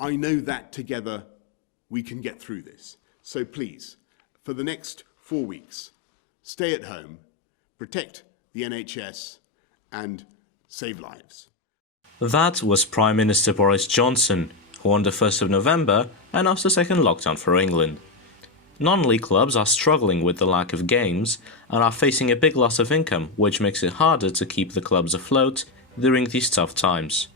I know that together we can get through this. So please, for the next 4 weeks, stay at home, protect the NHS and save lives. That was Prime Minister Boris Johnson, who on the 1st of November announced a second lockdown for England. Non-league clubs are struggling with the lack of games and are facing a big loss of income, which makes it harder to keep the clubs afloat during these tough times.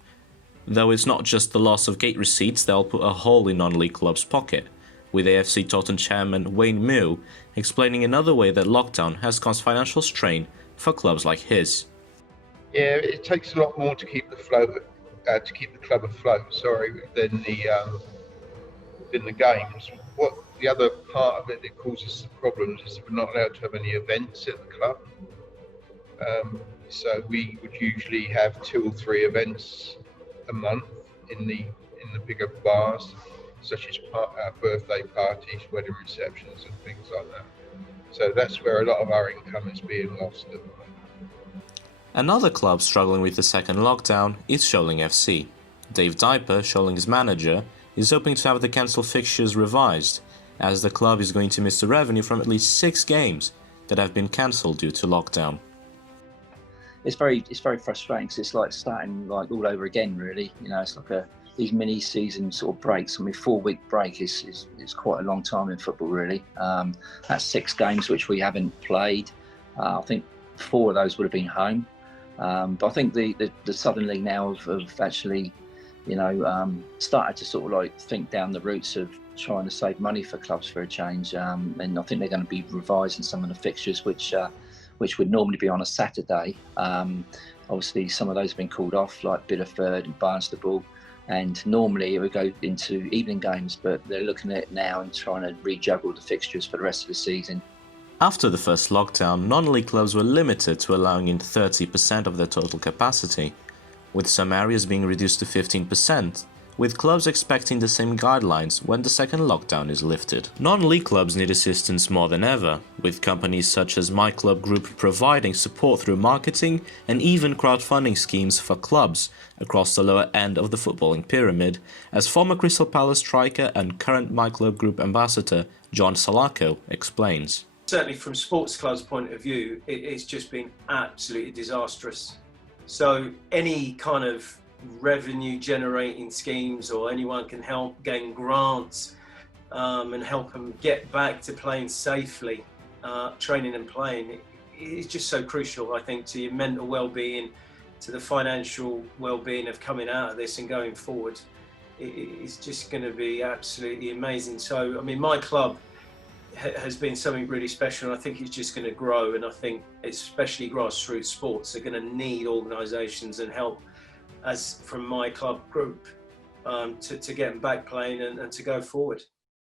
Though it's not just the loss of gate receipts that'll put a hole in non-league clubs' pocket, with AFC Totton chairman Wayne Mew explaining another way that lockdown has caused financial strain for clubs like his. Yeah, it takes a lot more to keep the club afloat. Than the games. What the other part of it that causes the problems is that we're not allowed to have any events at the club. So we would usually have 2 or 3 events a month in the bigger bars, such as birthday parties, wedding receptions, and things like that. So that's where a lot of our income is being lost at the moment. Another club struggling with the second lockdown is Sholing FC. Dave Diaper, Sholing's manager, is hoping to have the cancelled fixtures revised, as the club is going to miss the revenue from at least 6 games that have been cancelled due to lockdown. It's very frustrating because it's like starting like all over again, really. You know, it's like these mini season sort of breaks. I mean, 4-week break is quite a long time in football, really. That's 6 games which we haven't played. I think 4 of those would have been home. But I think the Southern League now have actually, you know, started to sort of like think down the routes of trying to save money for clubs for a change. And I think they're going to be revising some of the fixtures which would normally be on a Saturday. Obviously, some of those have been called off, like Biddeford and Barnstaple, and normally it would go into evening games, but they're looking at it now and trying to rejuggle the fixtures for the rest of the season. After the first lockdown, non-league clubs were limited to allowing in 30% of their total capacity, with some areas being reduced to 15%, with clubs expecting the same guidelines when the second lockdown is lifted. Non-league clubs need assistance more than ever, with companies such as My Club Group providing support through marketing and even crowdfunding schemes for clubs across the lower end of the footballing pyramid, as former Crystal Palace striker and current My Club Group ambassador John Solako explains. Certainly from sports clubs' point of view, it's just been absolutely disastrous. So any kind of revenue generating schemes, or anyone can help gain grants and help them get back to playing safely, training and playing, is just so crucial, I think, to your mental well-being, to the financial well-being of coming out of this and going forward. It's just going to be absolutely amazing. So, I mean, my club has been something really special, and I think it's just going to grow, and I think especially grassroots sports are going to need organisations and help, as from My Club Group, to get them back playing and to go forward.